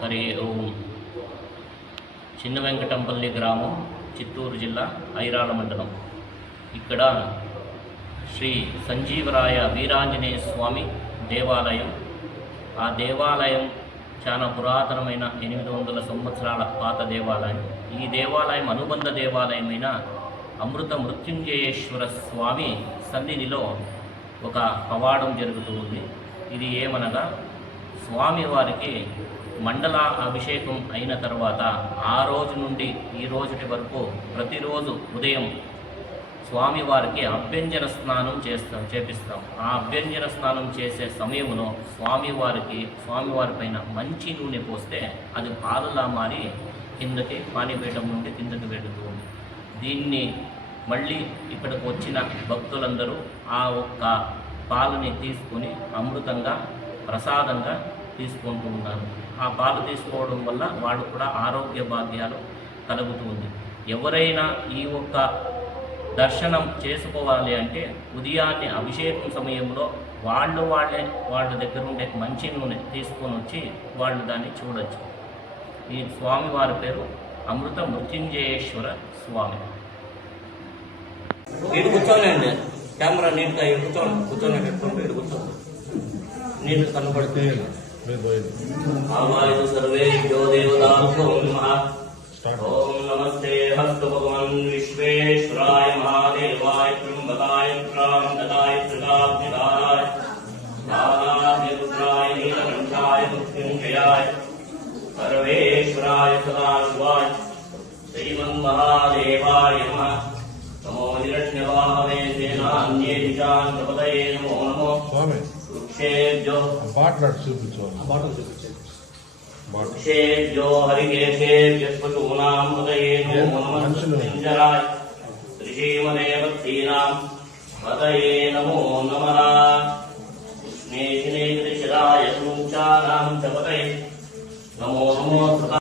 హరి ఓం. చిన్న వెంకటంపల్లి గ్రామం, చిత్తూరు జిల్లా, ఐరాల మండలం. ఇక్కడ శ్రీ సంజీవరాయ వీరాంజనేయ స్వామి దేవాలయం. ఆ దేవాలయం చాలా పురాతనమైన 800 సంవత్సరాల పాత దేవాలయం. ఈ దేవాలయం అనుబంధ దేవాలయమైన అమృత మృత్యుంజయేశ్వర స్వామి సన్నిధిలో ఒక పవాడం జరుగుతూ ఉంది. ఇది ఏమనగా, స్వామివారికి మండల అభిషేకం అయిన తర్వాత ఆ రోజు నుండి ఈ రోజుటి వరకు ప్రతిరోజు ఉదయం స్వామివారికి అభ్యంజన స్నానం చేపిస్తాం. ఆ అభ్యంజన స్నానం చేసే సమయంలో స్వామివారి పైన మంచి నూనె పోస్తే అది పాలలా మారి కిందకి పానీపీఠం నుండి కిందకి వెళుతుంది. దీన్ని మళ్ళీ ఇక్కడికి వచ్చిన భక్తులందరూ ఆ ఒక్క పాలని తీసుకొని అమృతంగా ప్రసాదంగా తీసుకుంటూ ఉన్నారు. ఆ పాలు తీసుకోవడం వల్ల వాళ్ళు కూడా ఆరోగ్య భాగ్యాలు కలుగుతుంది. ఎవరైనా ఈ ఒక్క దర్శనం చేసుకోవాలి అంటే ఉదయాన్నే అభిషేకం సమయంలో వాళ్ళ దగ్గర ఉండే మంచి నూనె తీసుకొని వచ్చి వాళ్ళు దాన్ని చూడొచ్చు. ఈ స్వామివారి పేరు అమృత మృత్యుంజయేశ్వర స్వామి. ఇటు కూర్చోనండి, కెమెరా నీట్గా కూర్చోని పెట్టుకుంటూ ఇటు కూర్చోండి, నీట్గా కనపడుతుంది. సర్వేభ్యో దేవతాభ్యో నమః. ఓం నమస్తే హస్తు భగవన్ విశ్వేశ్వరాయ మహాదేవాయ త్ర్యంబకాయ త్రాంబకాయ త్రికాగ్నికారాయ నారాయ రుద్రాయ నీలకంఠాయ మృత్యుంజయాయ సర్వేశ్వరాయ సదాశివాయ శ్రీమన్మహాదేవాయ నమః. నమో నిరజ్ఞవాహవే సేనాన్యే దిశాన్ ప్రపదయే నమో నమో. వృక్షేభ్యో వృక్షేభ్యో హరికేశేభ్యః పశూనాం పదయే నమో నమః. సింజరాయ శ్రీమదేవతీనాం పదయే నమో నమః. కృష్ణేశినే త్రిశిరాయ సూచానాం చ పదయే నమో నమో.